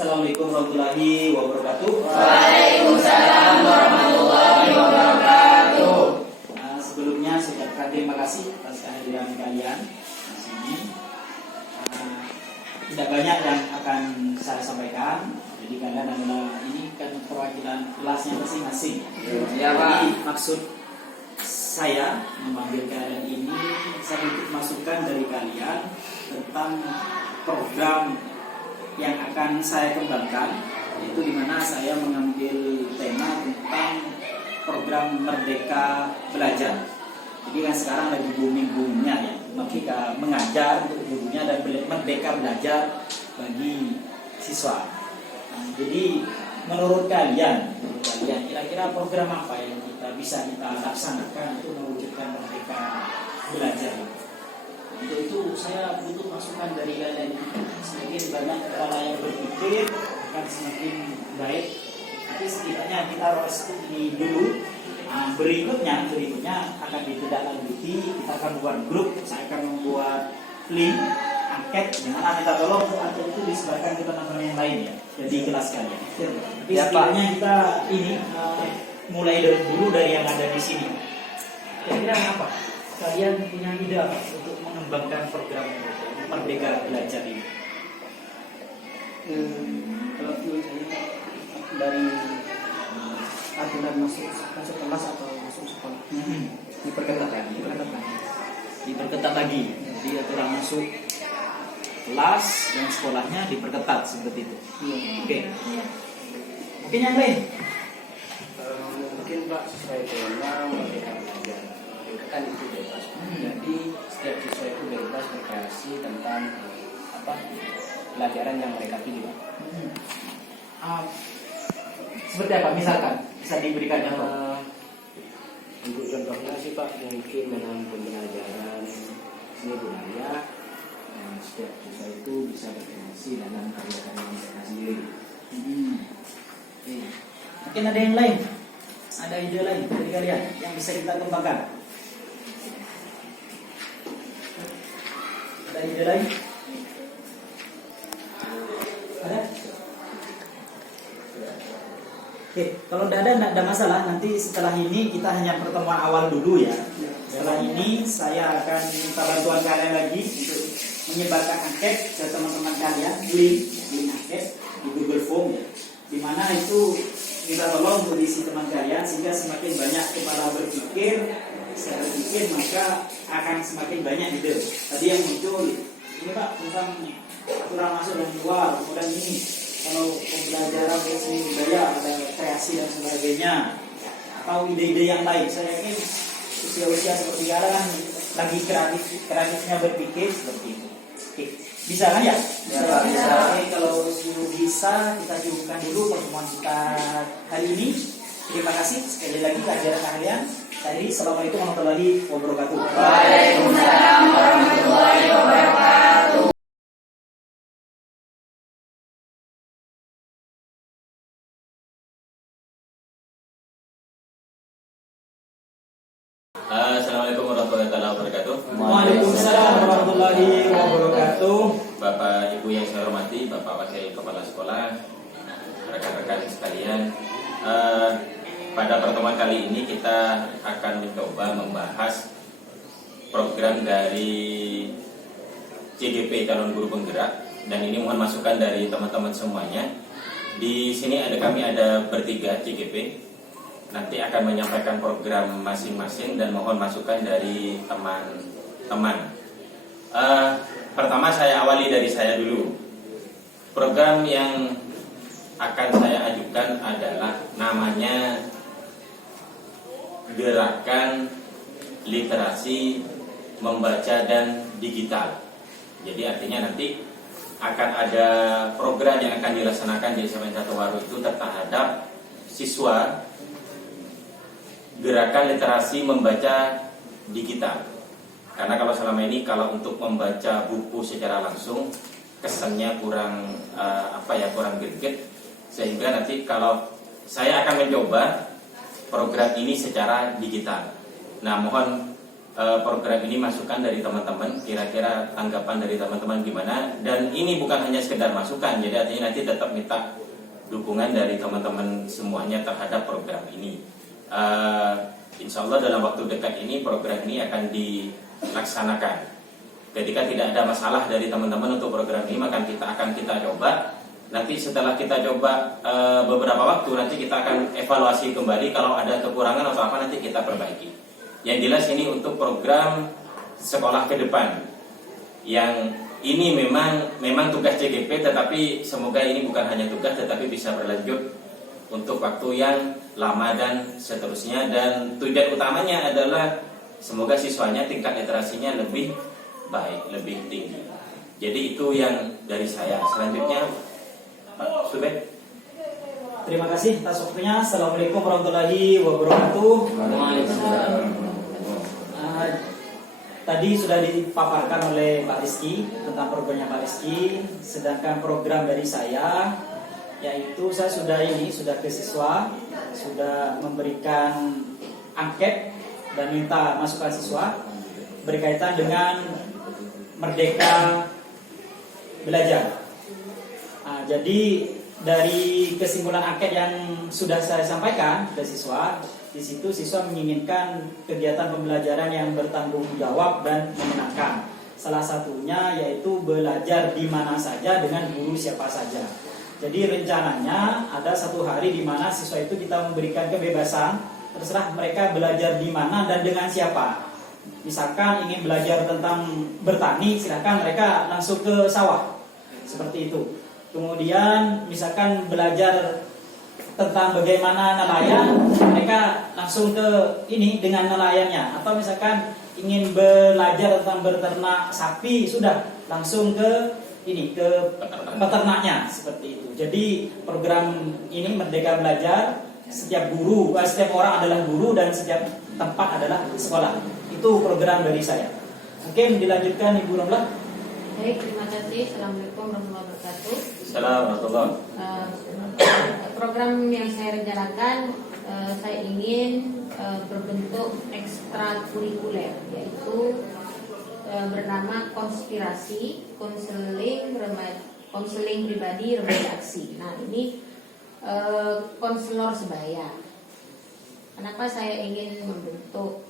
Assalamualaikum warahmatullahi wabarakatuh. Waalaikumsalam warahmatullahi wabarakatuh. Sebelumnya saya ucapkan terima kasih atas kehadiran kalian di sini. Tidak banyak yang akan saya sampaikan. Jadi kalian adalah ini kan perwakilan kelasnya masing-masing. Ya, Pak. Jadi maksud saya memanggil kalian ini sedikit masukan dari kalian tentang program yang akan saya kembangkan, yaitu dimana saya mengambil tema tentang program Merdeka Belajar. Jadi kan sekarang lagi booming-boomingnya ya, Merdeka mengajar untuk gurunya dan Merdeka Belajar bagi siswa. Jadi menurut kalian kira-kira program apa yang bisa kita laksanakan untuk mewujudkan Merdeka Belajar? Untuk itu saya butuh masukan dari kalian. Semakin banyak kepala yang berpikir akan semakin baik. Tapi setidaknya kita harus ini dulu. Berikutnya akan ditindaklanjuti. Kita akan membuat grup. Saya akan membuat link angket dengan minta tolong atau itu disebarkan ke teman-teman yang lain ya. Jadi kelas kalian. Tapi setidaknya kita ini mulai dulu dari yang ada di sini. Kira-kira apa? Kalian punya ide apa untuk mengembangkan program Merdeka Belajar ini? Kalau menurut saya dari aturan masuk kelas atau masuk sekolah diperketat lagi. Jadi aturan masuk kelas dan sekolahnya diperketat seperti itu. Oke. Mungkin yang lain? Mungkin Pak sesuai tema Merdeka Belajar kan itu bebas. Jadi setiap siswa itu bebas berkreasi tentang pelajaran yang mereka pilih. Seperti apa? Misalkan bisa diberikan contoh. Untuk contohnya sih Pak, mungkin dalam pembelajaran seni budaya, setiap siswa itu bisa berkreasi dalam karya-karya mereka sendiri. Mungkin ada yang lain? Ada ide lain dari kalian yang bisa kita kembangkan? Ada ide lain? Ada? Oke, kalau tidak ada masalah. Nanti setelah ini kita hanya pertemuan awal dulu ya. Setelah ini saya akan minta bantuan kalian lagi untuk menyebarkan angket ke teman-teman kalian, link angket di Google Form ya. Dimana itu kita tolong untuk isi teman kalian sehingga semakin banyak kepala berpikir, saya berpikir maka akan semakin banyak ide. Tadi yang muncul ini Pak tentang aturan masuk dan keluar, kemudian ini kalau pembelajaran seni budaya ada kreasi dan sebagainya, atau ide-ide yang lain. Saya yakin usia-usia seperti kalian lagi kreatifnya berpikir seperti itu. Oke, bisa kan ya? Bisa. Oke, kalau bisa kita cukupkan dulu pertemuan kita hari ini. Terima kasih sekali lagi kehadiran kalian. Assalamualaikum warahmatullahi wabarakatuh. Waalaikumsalam. Waalaikumsalam warahmatullahi wabarakatuh. Bapak Ibu yang saya hormati, Bapak Wakil Kepala Sekolah, rekan-rekan sekalian, pada pertemuan kali ini kita akan mencoba membahas program dari CGP Calon Guru Penggerak, dan ini mohon masukan dari teman-teman semuanya. Di sini kami ada bertiga CGP. Nanti akan menyampaikan program masing-masing dan mohon masukan dari teman-teman. Pertama saya awali dari saya dulu. Program yang akan saya ajukan adalah namanya Gerakan Literasi Membaca dan Digital. Jadi artinya nanti akan ada program yang akan dilaksanakan di SMA 1 Waru itu terhadap siswa Gerakan Literasi Membaca Digital. Karena kalau selama ini kalau untuk membaca buku secara langsung kesannya kurang kurang greget, sehingga nanti kalau saya akan mencoba program ini secara digital. Nah, mohon program ini masukan dari teman-teman, kira-kira tanggapan dari teman-teman gimana. Dan ini bukan hanya sekedar masukan, jadi artinya nanti tetap minta dukungan dari teman-teman semuanya terhadap program ini. Insya Allah dalam waktu dekat ini program ini akan dilaksanakan. Ketika tidak ada masalah dari teman-teman untuk program ini, maka kita akan coba. Nanti setelah kita coba beberapa waktu, nanti kita akan evaluasi kembali. Kalau ada kekurangan atau apa, nanti kita perbaiki. Yang jelas ini untuk program sekolah ke depan. Yang ini memang tugas CGP, tetapi semoga ini bukan hanya tugas, tetapi bisa berlanjut untuk waktu yang lama dan seterusnya. Dan tujuan utamanya adalah semoga siswanya tingkat literasinya lebih baik, lebih tinggi. Jadi itu yang dari saya. Selanjutnya Pak Subed. Terima kasih atas waktunya. Assalamualaikum warahmatullahi wabarakatuh. Tadi sudah dipaparkan oleh Pak Rizky tentang programnya Pak Rizky. Sedangkan program dari saya, yaitu saya sudah ke siswa, sudah memberikan angket dan minta masukan siswa berkaitan dengan Merdeka Belajar. Nah, jadi dari kesimpulan angket yang sudah saya sampaikan ke siswa, di situ siswa menginginkan kegiatan pembelajaran yang bertanggung jawab dan menyenangkan. Salah satunya yaitu belajar di mana saja dengan guru siapa saja. Jadi rencananya ada satu hari di mana siswa itu kita memberikan kebebasan, terserah mereka belajar di mana dan dengan siapa. Misalkan ingin belajar tentang bertani, silakan mereka langsung ke sawah, seperti itu. Kemudian misalkan belajar tentang bagaimana nelayan, mereka langsung ke dengan nelayannya. Atau misalkan ingin belajar tentang berternak sapi, sudah langsung ke peternaknya, seperti itu. Jadi program ini Merdeka Belajar, setiap orang adalah guru dan setiap tempat adalah sekolah. Itu program dari saya. Mungkin dilanjutkan Ibu Romlah. Baik, terima kasih. Assalamualaikum warahmatullahi wabarakatuh. Assalamualaikum. Program yang saya rencanakan, saya ingin berbentuk ekstrakurikuler, yaitu bernama konspirasi, konseling pribadi remaja aksi. Nah, ini konselor sebaya. Kenapa saya ingin membentuk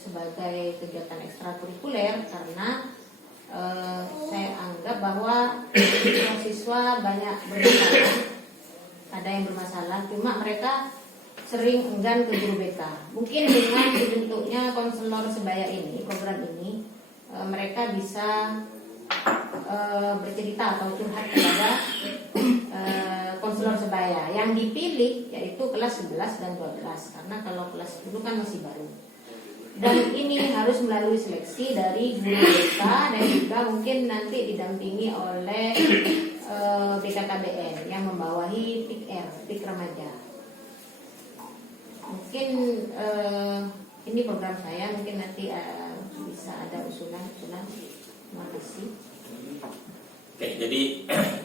sebagai kegiatan ekstrakurikuler? Karena saya anggap bahwa siswa banyak bermasalah, ada yang bermasalah, cuma mereka sering enggan ke guru BK. Mungkin dengan dibentuknya konselor sebaya ini, program ini, mereka bisa bercerita atau curhat kepada konselor sebaya. Yang dipilih yaitu kelas 11 dan 12, karena kalau kelas 10 kan masih baru. Dan ini harus melalui seleksi dari guru BK dan juga mungkin nanti didampingi oleh BKKBN yang membawahi PIK Remaja. Mungkin ini program saya, mungkin nanti bisa ada usulan. Terima kasih. Oke, jadi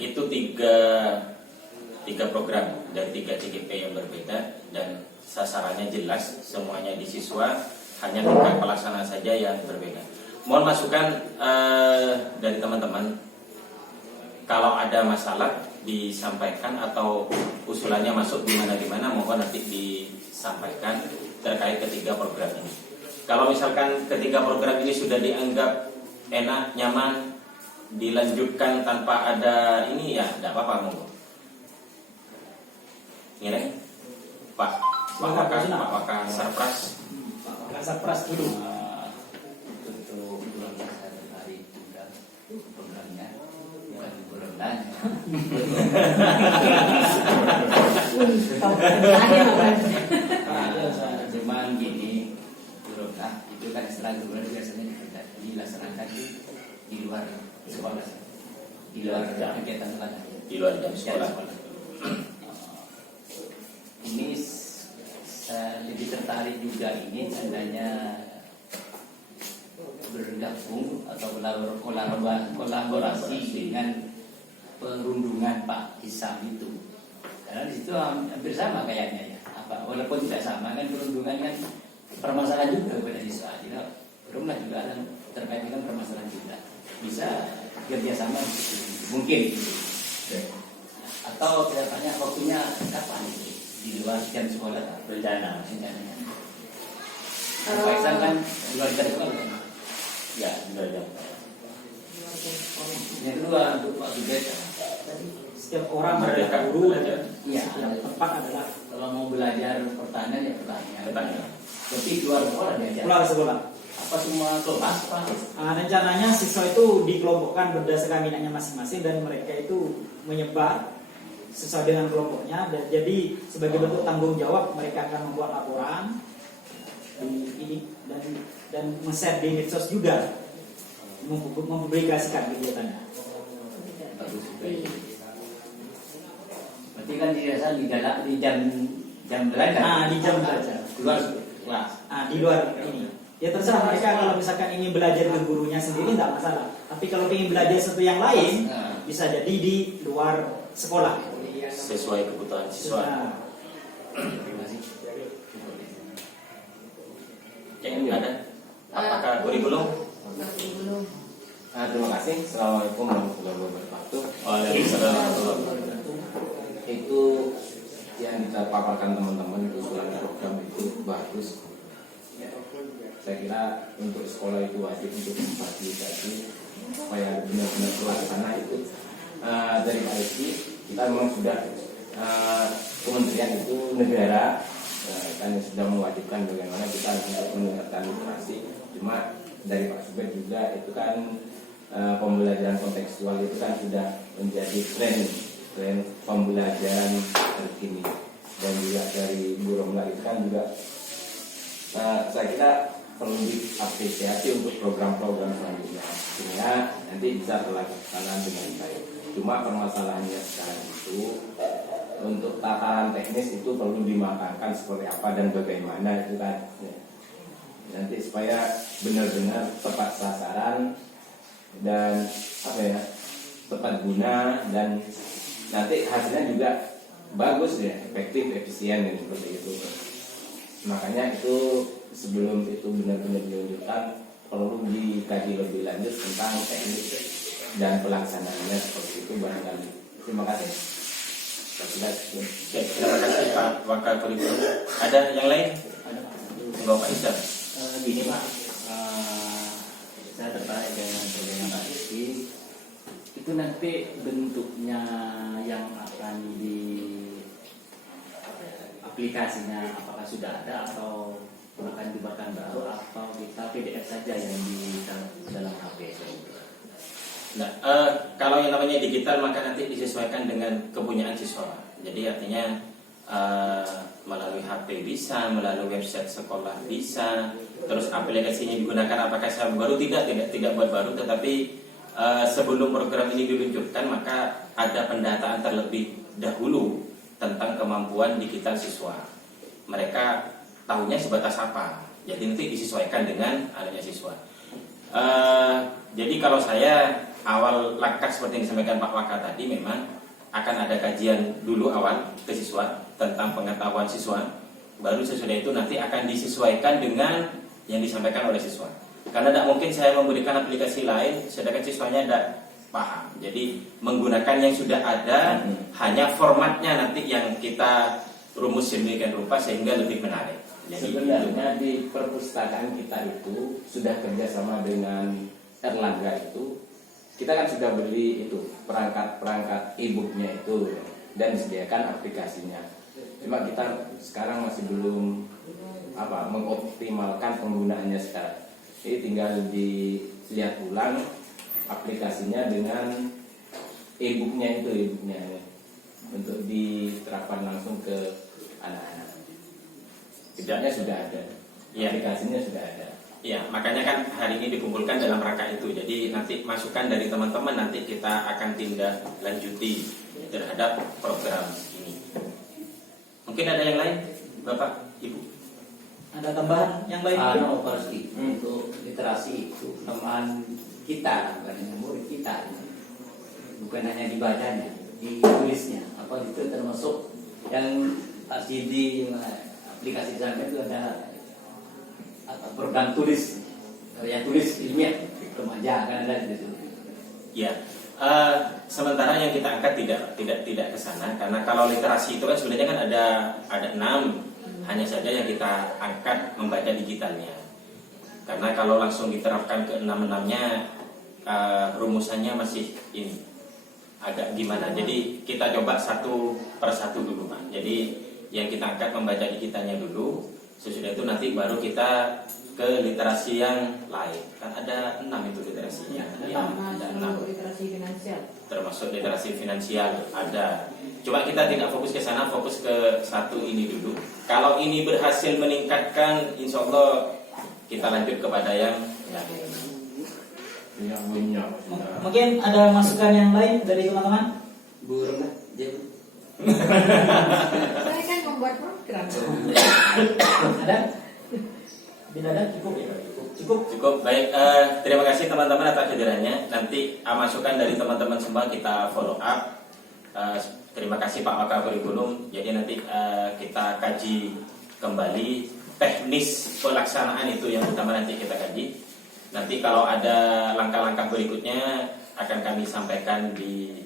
itu tiga program dari 3 CGP yang berbeda dan sasarannya jelas, semuanya di siswa. hanya tingkat pelaksanaan saja yang berbeda. Mohon masukan dari teman-teman. Kalau ada masalah disampaikan atau usulannya masuk di mana mohon nanti disampaikan terkait ketiga program ini. Kalau misalkan ketiga program ini sudah dianggap enak, nyaman, dilanjutkan tanpa ada ini ya tidak apa-apa, monggo. Ini Pak Waka Sarpras. Pak Sarpras dulu. Untuk bulan hari juga programnya bukan bulan. Cuman gini, bulan itu kan setelah bulan biasanya dilaksanakan di luar sekolah, di luar kegiatan sekolah, Di luar jam sekolah. Ini saya lebih tertarik juga ini adanya bergabung atau kolaborasi dengan perundungan Pak Hisam itu, karena di situ hampir sama kayaknya ya. Walaupun tidak sama kan perundungan kan permasalahan juga pada siswa. Rumah juga kan terkait dengan permasalahan juga. Bisa kerjasama mungkin gitu. Atau kelihatannya waktunya kapan itu di luar jam sekolah rencananya. Pak Hisam kan di luar jam sekolah kan? Ya, di luar jam. Yang kedua untuk Pak Subed, Setiap orang Merdeka adalah guru belajar. iya, Setiap tempat adalah kalau mau belajar pertanian ya pertanian. Pertanian. Tapi keluar sekolah diajar. pulang sekolah. Apa semua kelas Pak? Rencananya siswa itu dikelompokkan berdasarkan minatnya masing-masing dan mereka itu menyebar sesuai dengan kelompoknya. Dan jadi sebagai bentuk tanggung jawab mereka akan membuat laporan ini dan men-share di medsos juga, mempublikasikan kegiatannya. Bagus juga. Berarti kan di jam belajar. Di jam belajar. Keluar kelas. Di luar ini. Ya terserah mereka, kalau misalkan ingin belajar ke gurunya sendiri tidak masalah. Tapi kalau ingin belajar sesuatu yang lain, bisa jadi di luar sekolah. Sesuai kebutuhan siswa. Terima kasih. Yang ada apakah kurikulum? Kurikulum. Terima kasih. Assalamualaikum warahmatullahi wabarakatuh. Waalaikumsalam warahmatullahi wabarakatuh. Itu yang kita paparkan teman-teman itu usulan program itu bagus. Ya. Saya kira untuk sekolah itu wajib untuk memfasilitasi supaya benar-benar terlaksana itu. Dari Pak Rizky kita memang sudah kementerian itu negara kan sudah mewajibkan bagaimana kita untuk meningkatkan literasi. Cuma dari Pak Subed juga itu kan pembelajaran kontekstual itu kan sudah menjadi tren pembelajaran terkini, dan juga dari Bu Romla itu kan juga saya kira perlu diapresiasi untuk program-program selanjutnya sehingga nanti bisa terlaksana dengan baik. Cuma permasalahannya sekarang itu untuk tataran teknis itu perlu dimatangkan seperti apa dan bagaimana itu kan ya. Nanti supaya benar-benar tepat sasaran dan tepat guna, dan nanti hasilnya juga bagus ya, efektif, efisien dan seperti itu. Makanya itu sebelum itu benar-benar dilanjutkan perlu dikaji lebih lanjut tentang teknik dan pelaksanaannya seperti itu barangkali. Terima kasih. Terima kasih Pak Wakil Kurikulum. Ada yang lain? Bapak Isa. Gini Pak, saya tertarik dengan Pak Rizky. Itu nanti bentuknya yang akan di aplikasinya apakah sudah ada atau akan dibuatkan baru, atau kita PDF saja yang di dalam HP? Nah, kalau yang namanya digital maka nanti disesuaikan dengan kepunyaan siswa. Jadi artinya melalui HP bisa, melalui website sekolah bisa, terus aplikasinya digunakan apakah secara baru tidak buat baru, tetapi sebelum program ini diluncurkan maka ada pendataan terlebih dahulu tentang kemampuan digital siswa. Mereka tahunya sebatas apa, jadi nanti disesuaikan dengan adanya siswa. Jadi kalau saya awal langkah seperti yang disampaikan Pak Waka tadi, memang akan ada kajian dulu awal ke siswa tentang pengetahuan siswa. Baru sesudah itu nanti akan disesuaikan dengan yang disampaikan oleh siswa. Karena tidak mungkin saya memberikan aplikasi lain sedangkan siswanya tidak paham. Jadi menggunakan yang sudah ada, hanya formatnya nanti yang kita rumus sedemikian rupa sehingga lebih menarik. Jadi Sebenarnya di perpustakaan kita itu sudah kerjasama dengan Erlangga itu, kita kan sudah beli itu perangkat e-booknya itu dan disediakan aplikasinya. Cuma kita sekarang masih belum mengoptimalkan penggunaannya sekarang. Jadi tinggal dilihat ulang aplikasinya dengan e-booknya untuk diterapkan langsung ke anak-anak. Tidaknya sudah ada, aplikasinya sudah ada. ya, makanya kan hari ini dikumpulkan dalam rangka itu. Jadi nanti masukan dari teman-teman nanti kita akan tindak lanjuti terhadap program ini. Mungkin ada yang lain, Bapak, Ibu? Ada tambahan yang lain? Pasti untuk literasi itu kelemahan kita, bukan hanya murid kita, bukan hanya dibacanya, ditulisnya. Apa itu termasuk yang CD aplikasi sampai itu ada program tulis, yang tulis ilmiah remaja kan ada di situ. Ya, sementara yang kita angkat tidak ke sana karena kalau literasi itu kan sebenarnya kan ada 6, hanya saja yang kita angkat membaca digitalnya. Karena kalau langsung diterapkan ke 6-6-nya rumusannya masih ini agak gimana. Jadi kita coba satu per satu dulu, Pak. Jadi yang kita angkat membaca digitalnya dulu. Sesudah itu nanti baru kita ke literasi yang lain. Kan ada 6 itu literasinya. Ada 6. Literasi finansial. Termasuk literasi finansial ada. Coba kita tidak fokus ke sana, fokus ke satu ini dulu. Kalau ini berhasil meningkatkan, insya Allah kita lanjut kepada yang lain. Mungkin ada masukan yang lain dari teman-teman? Burung lah, Saya kan membuat program. Ada? Bila ada cukup ya? Cukup. Baik, terima kasih teman-teman atas kehadirannya. Nanti masukan dari teman-teman semua kita follow up. Terima kasih Pak Wakakurikulum. Jadi nanti kita kaji kembali teknis pelaksanaan itu yang utama nanti kita kaji. Nanti kalau ada langkah-langkah berikutnya akan kami sampaikan di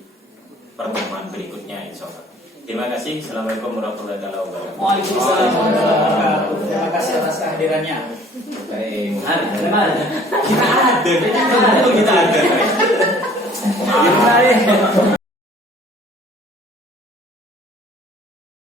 pertemuan berikutnya insya Allah. Terima kasih. Assalamualaikum warahmatullahi wabarakatuh. Waalaikumsalam warahmatullahi wabarakatuh. Terima kasih atas kehadirannya. Kita ada. Kita ada. Kita ada.